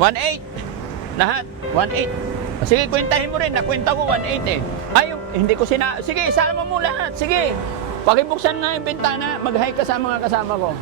1.8. Lahat. 1.8. Sige, kwentahin mo rin. Nakwenta ko 1.8 eh. Ay, hindi ko Sige, sama mo lahat. Sige. Pakibuksan nga yung bintana. Mag-hi ka sa mga kasama ko.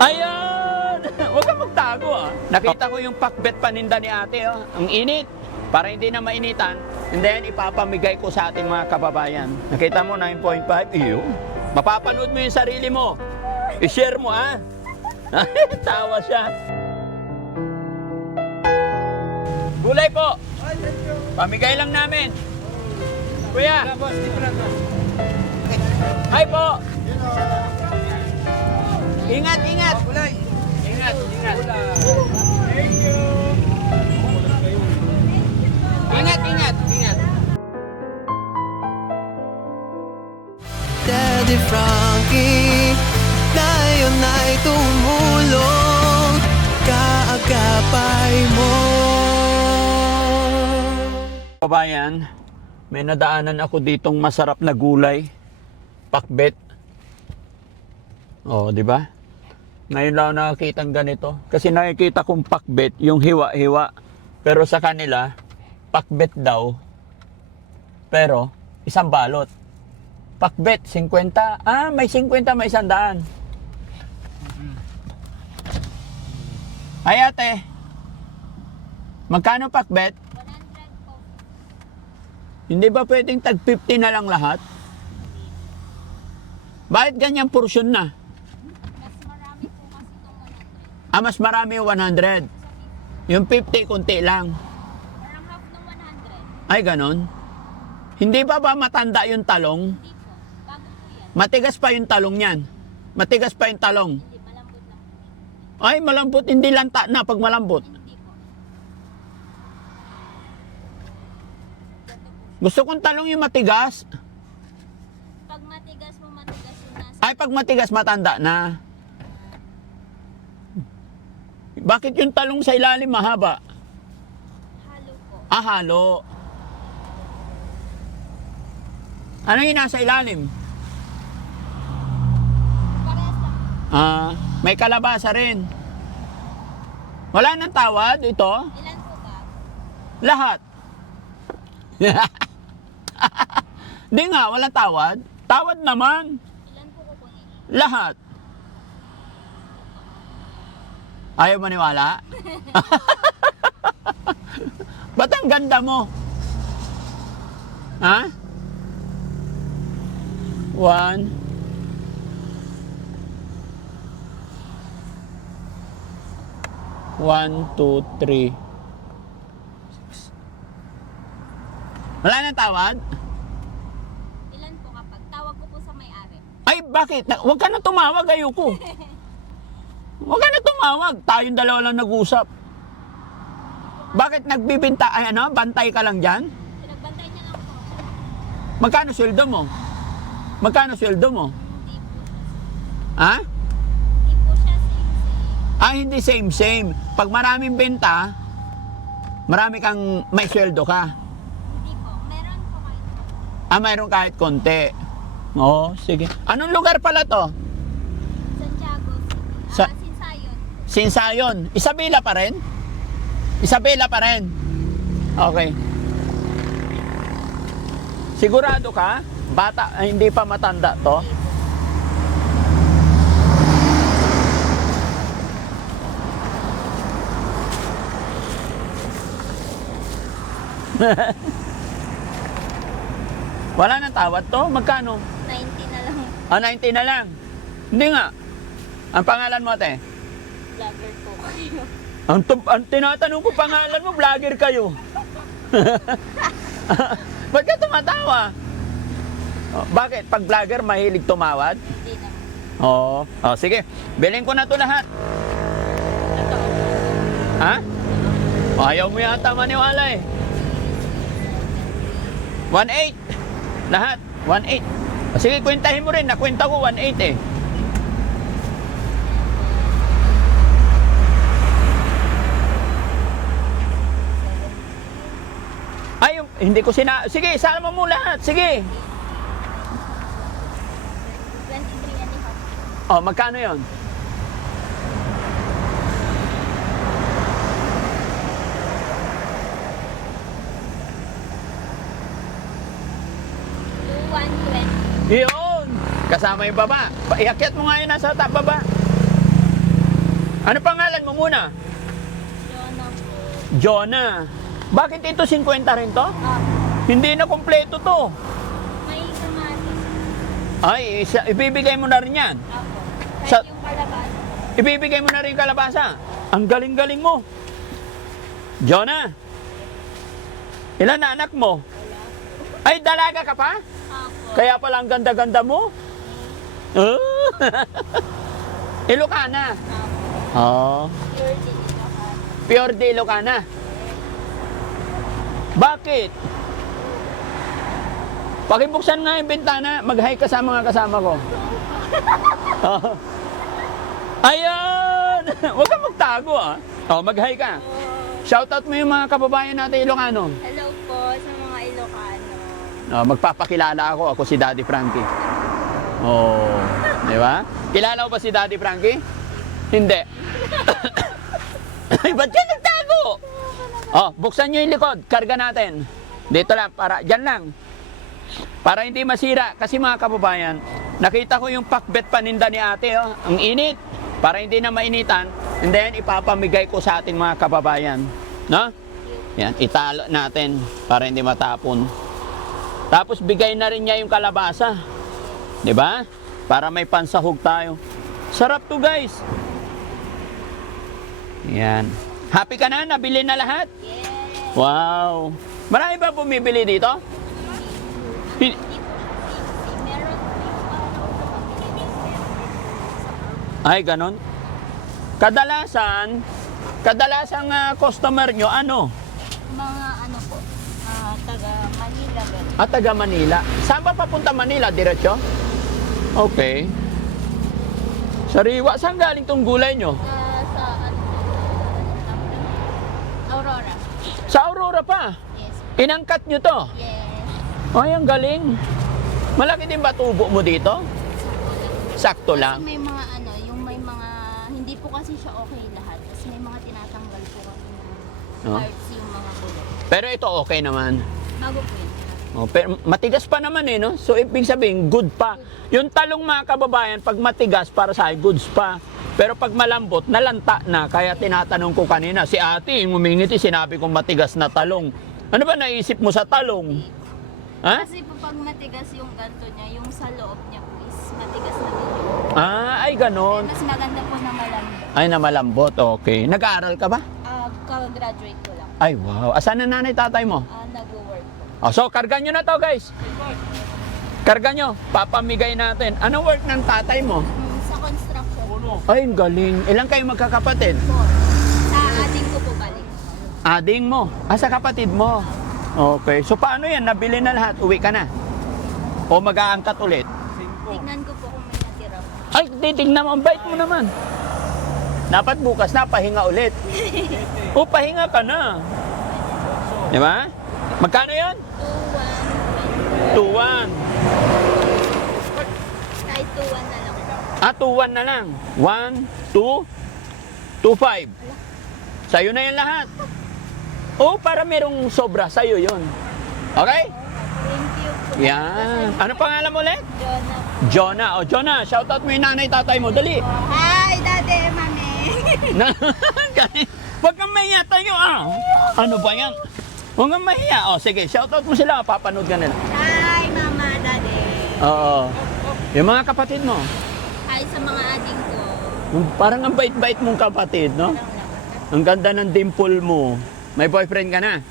Ayan! Huwag kang magtago ah. Nakita ko yung pakbet paninda ni ate oh. Ang init. Para hindi na mainitan. And then ipapamigay ko sa ating mga kababayan. Nakita mo 9.5. Iyo. Mapapanood mo yung sarili mo. I-share mo ah. Tawa siya. Gulay po. Pamigay lang namin. Kuya. Hi po. Ingat, ingat. Ingat, ingat. Thank you. Ingat, ingat, ingat. Daddy Frankie, ngayon ay tumulong, kaagapay mo. Kabayan, may nadaanan ako ditong masarap na gulay. Pakbet. Oh, di ba? Ngayon lang ako nakakita ng ganito. Kasi nakikita kong pakbet, yung hiwa-hiwa. Pero sa kanila, pakbet daw. Pero, isang balot. Pakbet, 50. Ah, may 50, may 100. Ay ate, magkano pakbet? 100 po. Hindi ba pwedeng tag 50 na lang lahat? Bakit ganyan porsyon na? Mas marami po kasi itong 100. Ah, mas marami yung 100. Yung 50, kunti lang. Parang half ng 100. Ay, ganon. Hindi ba matanda yung talong? Hindi po. Bago po yan. Matigas pa yung talong yan. Matigas pa yung talong. Hindi, malambot lang po. Ay, malambot. Hindi lanta na pag malambot. Hindi po. Gusto kong talong yung matigas. Pag matigas mo, matigas yung nasa. Ay, pag matigas, matanda na. Bakit yung talong sa ilalim mahaba? Halo po. Ah, halo. Ano yung nasa ilalim? Parehas lang. Ah, may kalabasa rin. Wala nang tawad ito? Ilan po ba? Lahat. Di nga, wala tawad. Tawad naman. Ilan po kukunin? Lahat. Ayaw maniwala? Ba't ang ganda mo? Ha? 1. One, two, three. Wala nang tawad? Ilan po kapag? Tawag ko po sa may-ari. Ay, bakit? Huwag ka na tumawag, ayoko. Huwag ka na tumawag. Tayong dalawa lang nag-usap. Bakit nagbibinta? Ay ano, bantay ka lang dyan? Pinagbantay niya lang po. Magkano sweldo mo? Magkano sweldo mo? Hindi po. Ha? Hindi po siya same-same. Ah, hindi same-same. Pag maraming benta, marami kang may sweldo ka. Hindi po. Meron po kayo. Ah, mayroon kahit konti. Oo, sige. Anong lugar pala to? Santiago City. Sa- Sinsayon. Sinsayon. Isabela pa rin? Isabela pa rin? Okay. Sigurado ka? Bata, hindi pa matanda to? Wala nang tawad to? Magkano? 90 na lang. Ah, 90 na lang. Hindi nga. Ang pangalan mo, te? Vlogger po kayo. Ang tinatanong ko pangalan mo, vlogger kayo. Ba't ka tumatawa? Oh, bakit? Pag vlogger, mahilig tumawad? Hindi naman. Oo. Oh, sige. Bilhin ko na to lahat. Ito. Ha? Ayaw mo yata maniwala eh. 1.8. Lahat. 1.8. Sige, kwentahin mo rin. Nakwenta ko 1.8 eh. Ay, hindi ko Sige, sama mo lahat. Sige. 23 and a half. Oh, magkano yon? Yun! Kasama yung baba. Iakyat mo nga yun nasa top baba. Ano pangalan mo muna? Jonah po. Jonah. Bakit ito 50 rin to? Hindi na kompleto to. May kamatis. Ay, ibibigay mo na rin yan. Apo. Sa- Kahit yung kalabasa. Ibibigay mo na rin yung kalabasa. Ang galing-galing mo. Jonah. Ilan na anak mo? Ay, dalaga ka pa? Apo. Kaya pala ang ganda-ganda mo? Ilocana. Apo. Oo. Pure din ako. Pure de Ilocana. Bakit? Pakibuksan nga yung bintana, mag-hi ka sa mga kasama ko. Oo. Ayan! Huwag kang magtago ah. Oh, mag-hi ka. Shoutout mo yung mga kababayan natin Ilocano. Hello po sa mga Ilocano. Oh, magpapakilala ako si Daddy Frankie. Oh, di ba? Kilala mo ba si Daddy Frankie? Hindi. Ay, ba't ka nagtago? Oh, buksan nyo yung likod, karga natin. Dito lang, dyan lang. Para hindi masira. Kasi mga kababayan, nakita ko yung pakbet paninda ni ate, oh. Ang init. Para hindi na mainitan, and then ipapamigay ko sa ating mga kababayan. No? Yan, italo natin para hindi matapon. Tapos bigay na rin niya yung kalabasa. 'Di ba? Para may pansahog tayo. Sarap to, guys. Yan. Happy ka na? Nabili na lahat? Yes. Wow. Marami ba bumibili dito? Hin- Meron po yung Ay, ganon. Kadalasan customer nyo, ano? mga ano po, taga Manila. Ganun. Taga Manila. Saan ba papunta Manila? Diretso? Okay. Sariwa. Saan galing tong gulay nyo? Sa Aurora. Sa Aurora pa. Yes. Inangkat nyo to. Yes. Ay, ang galing. Malaki din ba tubo mo dito? Sakto Kasi lang. may mga ano, yung may mga, hindi po kasi siya okay lahat. Kasi may mga tinatanggal po kami ng Oh. parts yung mga bulok. Pero ito okay naman. Bago po yun. Oh, pero matigas pa naman eh, no? So, ibig sabihin, good pa. Yung talong mga kababayan, pag matigas, para sa akin, goods pa. Pero pag malambot, nalanta na. Kaya tinatanong ko kanina, si ate, yung umingiti, sinabi kong matigas na talong. Ano ba naisip mo sa talong? Ha? Kasi po pag matigas yung ganto niya, yung sa loob niya po is matigas na din. Ay, ganon. Mas maganda po na malambot. Ay, na malambot, okay. Nag-aaral ka ba? Kag-graduate ko lang. Ay, wow. Asan na nanay tatay mo? Nag-work po. Oh, so, karga nyo na to, guys. Karga nyo. Papamigay natin. Anong work ng tatay mo? Sa construction po. Ay, ang galing. Ilan kayo magkakapatid? Sa ating ko po balik. Ading mo. Sa kapatid mo. Okay. So, paano yan? Nabili na lahat. Uwi ka na. O mag-aangkat ulit. Tignan ko po kung may natira po. Ay, titignan mo. Ang bait mo naman. Dapat bukas na, pahinga ulit. O, pahinga ka na. Di ba? Magkano yan? 2-1. 2-1. Kahit 2-1 na lang. 2-1 na lang. 1, 2, 2-5. Sa'yo na yan lahat. O, para merong sobra. Sa'yo yun. Okay? Thank you po. Yan. Ano pangalan mo ulit? Jonah. Jonah. O, Jonah, shoutout mo yung nanay tatay mo. Dali. Hi, Daddy, Mami. Huwag kang mahiya tayo. Ano ba yan? Huwag kang mahiya. O, sige, shoutout mo sila. Papanood ka nila. Hi, Mama, Daddy. Oo. Yung mga kapatid mo. Hi sa mga ading ko. Parang ang bait-bait mong kapatid, no? Ang ganda ng dimple mo. May boyfriend ka na?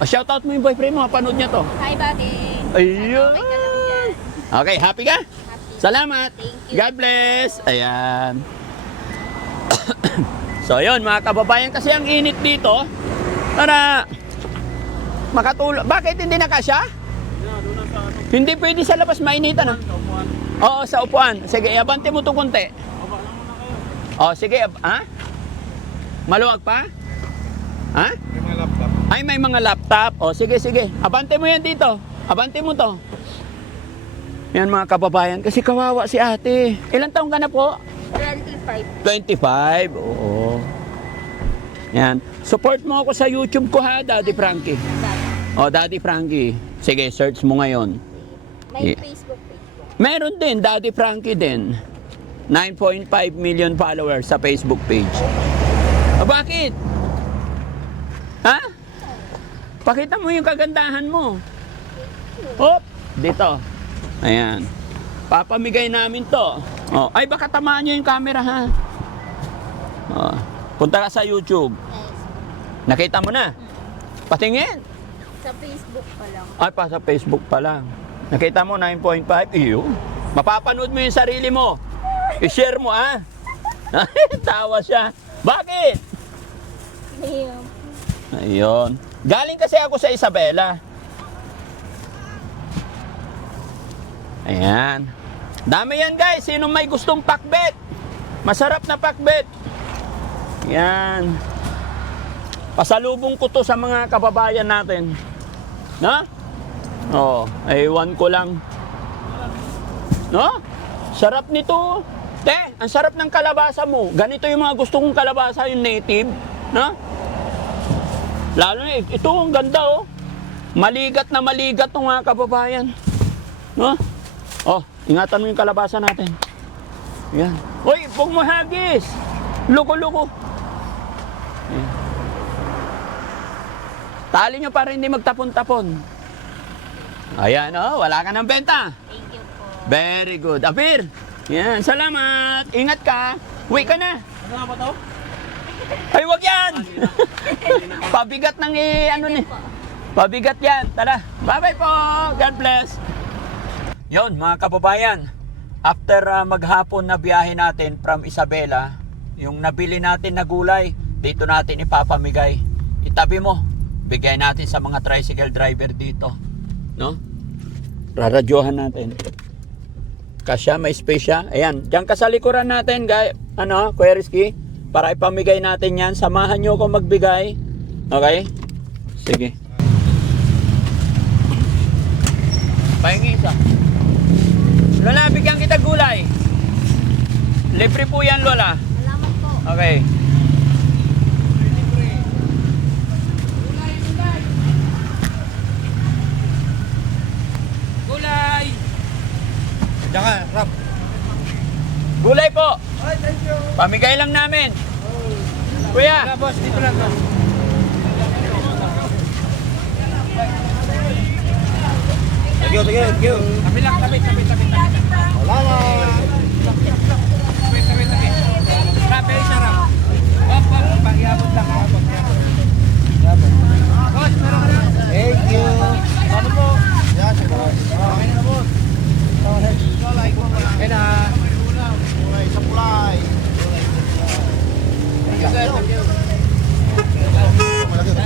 Shoutout mo yung boyfriend mo. Panood niya to. Hi, Bobby. Ayun. Okay ka lang dyan. Okay, happy ka? Happy. Salamat. Thank you. God bless. Ayan. So, yun mga kababayan. Kasi ang init dito, para makatulog. Bakit hindi na kasya? Hindi pwede sa labas, mainitan. Oo, sa upuan. Sige, abante mo to konti. Sige. Maluwag pa? Ha? May mga laptop. Ay, may mga laptop. Sige, sige. Abante mo yan dito. Abante mo to. Yan mga kababayan. Kasi kawawa si ate. Ilang taong ka na po? 25. 25. Oo. Yan. Support mo ako sa YouTube ko ha, Daddy Frankie. Daddy Frankie. Sige, search mo ngayon. May Yeah. Facebook page. Meron din, Daddy Frankie din. 9.5 million followers sa Facebook page. Bakit? Ha? Pakita mo yung kagandahan mo. Hop! Dito. Ayan. Papamigay namin to. Oh, ay, baka tamaan nyo yung camera, ha? Oh, punta ka sa YouTube. Yes. Nakita mo na? Patingin. Sa Facebook pa lang. Ay, pa sa Facebook pa lang. Nakita mo, 9.5. Iyo. Mapapanood mo yung sarili mo. I-share mo, ha? Tawa siya. Bakit? Ayun. Ayun. Galing kasi ako sa Isabela. Ayan. Dami yan, guys. Sino may gustong pakbet? Masarap na pakbet. Yan. Pasalubong ko to sa mga kababayan natin. No? Oh, ewan ko lang. No? Sarap nito. Te, ang sarap ng kalabasa mo. Ganito yung mga gusto kong kalabasa, yung native. No? Lalo na, ito, ang ganda, oh. Maligat na maligat ng mga kababayan. No? Oh, ingatan mo yung kalabasa natin. Yan. Uy, huwag mo hagis. Luko-luko. Yan. Tali nyo para hindi magtapon-tapon. Ayan, oh, wala ka ng benta. Thank you po. Very good. Apir. Yan, salamat. Ingat ka. Uwi ka na. Ano nga ba to? Ay, wag yan. Pabigat ng ano ni. Pabigat yan. Tara. Bye-bye po. God bless. Yon, mga kababayan. After maghapon na biyahe natin from Isabela, yung nabili natin na gulay, dito natin ipapamigay. Itabi mo. Bigay natin sa mga tricycle driver dito. No? Raradyohan natin. Kasya, may space siya. Ayan, diyan ka sa likuran natin, guys. Ano, Kuya Rizky? Para ipamigay natin yan. Samahan nyo ako magbigay. Okay? Sige. Pahingi isa. Lola, bigyan kita gulay. Libre po yan, Lola. Salamat po. Okay. Gulay! Diyan ka, Rap. Gulay po. Ay, thank you. Pamigay lang namin. Kuya. Wala, boss. Dito lang, boss. Thank you, thank you. Tabi lang, tabi. Salamat. Tabi. Rap, isa, Rap. Wag, pag-iabot lang. Boss, meron ka na. Thank you. Ano po? Yes, boss. Okay na, boss. Okay na. Sa pulay. Thank you, sir. Thank you.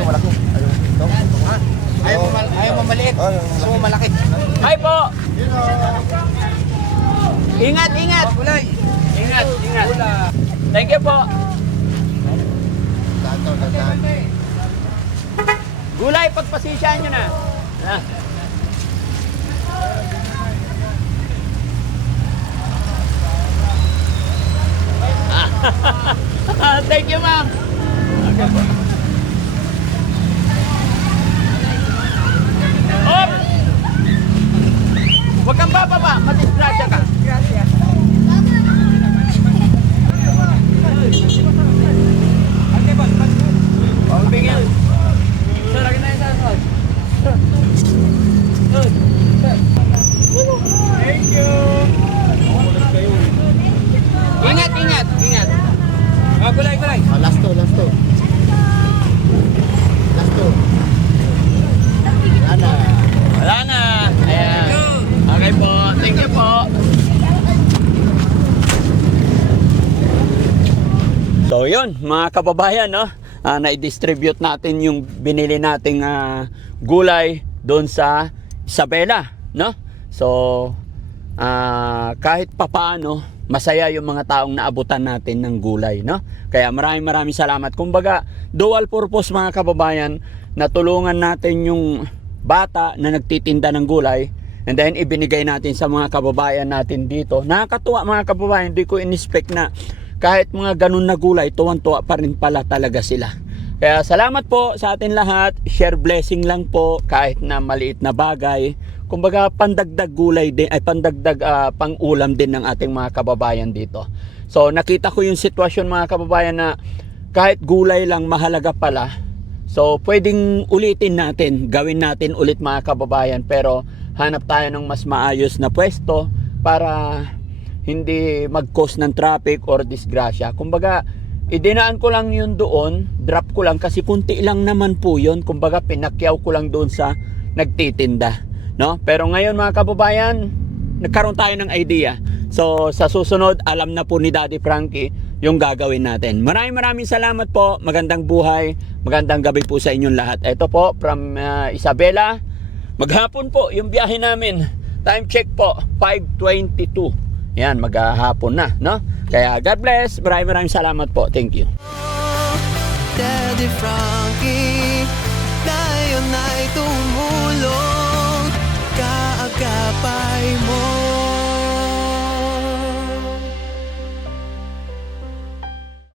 Malaki. Ayaw mo maliit. Gusto mo malaki. Hi po. Ingat, ingat. Gulay. Ingat. Thank you po. Gulay, pagpasisyahan nyo na. Ah. Thank you, ma'am. Okay po. Op! Huwag kang bababa, madisgrasya ka. Bigyan. Sir, lagi na isa. Thank you. Ingat. Gulay. Last two. Wala na. Ayan. Okay po. Thank you po. So yun, mga kababayan, no? Na-distribute natin yung binili nating gulay doon sa Isabela, no? So, kahit papaano, masaya yung mga taong naabutan natin ng gulay, no? Kaya maraming salamat. Kumbaga, dual purpose, mga kababayan, na tulungan natin yung bata na nagtitinda ng gulay, and then ibinigay natin sa mga kababayan natin dito. Nakakatuwa, mga kababayan, hindi ko in-expect na kahit mga ganun na gulay, tuwan-tuwa pa rin pala talaga sila. Kaya salamat po sa atin lahat. Share blessing lang po, kahit na maliit na bagay. kumbaga pandagdag gulay din, ay pandagdag pang-ulam din ng ating mga kababayan dito. So nakita ko yung sitwasyon mga kababayan na kahit gulay lang mahalaga pala. So pwedeng ulitin natin, gawin natin ulit mga kababayan, pero hanap tayo ng mas maayos na pwesto para hindi mag-cause ng traffic or disgrasya. Kumbaga idinaan ko lang yun doon, drop ko lang kasi kunti lang naman po yun. Kumbaga pinakyaw ko lang doon sa nagtitinda, no? Pero ngayon mga kababayan, nagkaroon tayo ng idea. So sa susunod, alam na po ni Daddy Frankie yung gagawin natin. Maraming salamat po. Magandang buhay, magandang gabi po sa inyong lahat. Ito po from Isabela. Maghapon po yung biyahe namin. Time check po 5:22. Yan, maghahapon na, no? Kaya God bless. Maraming salamat po. Thank you. Daddy Frankie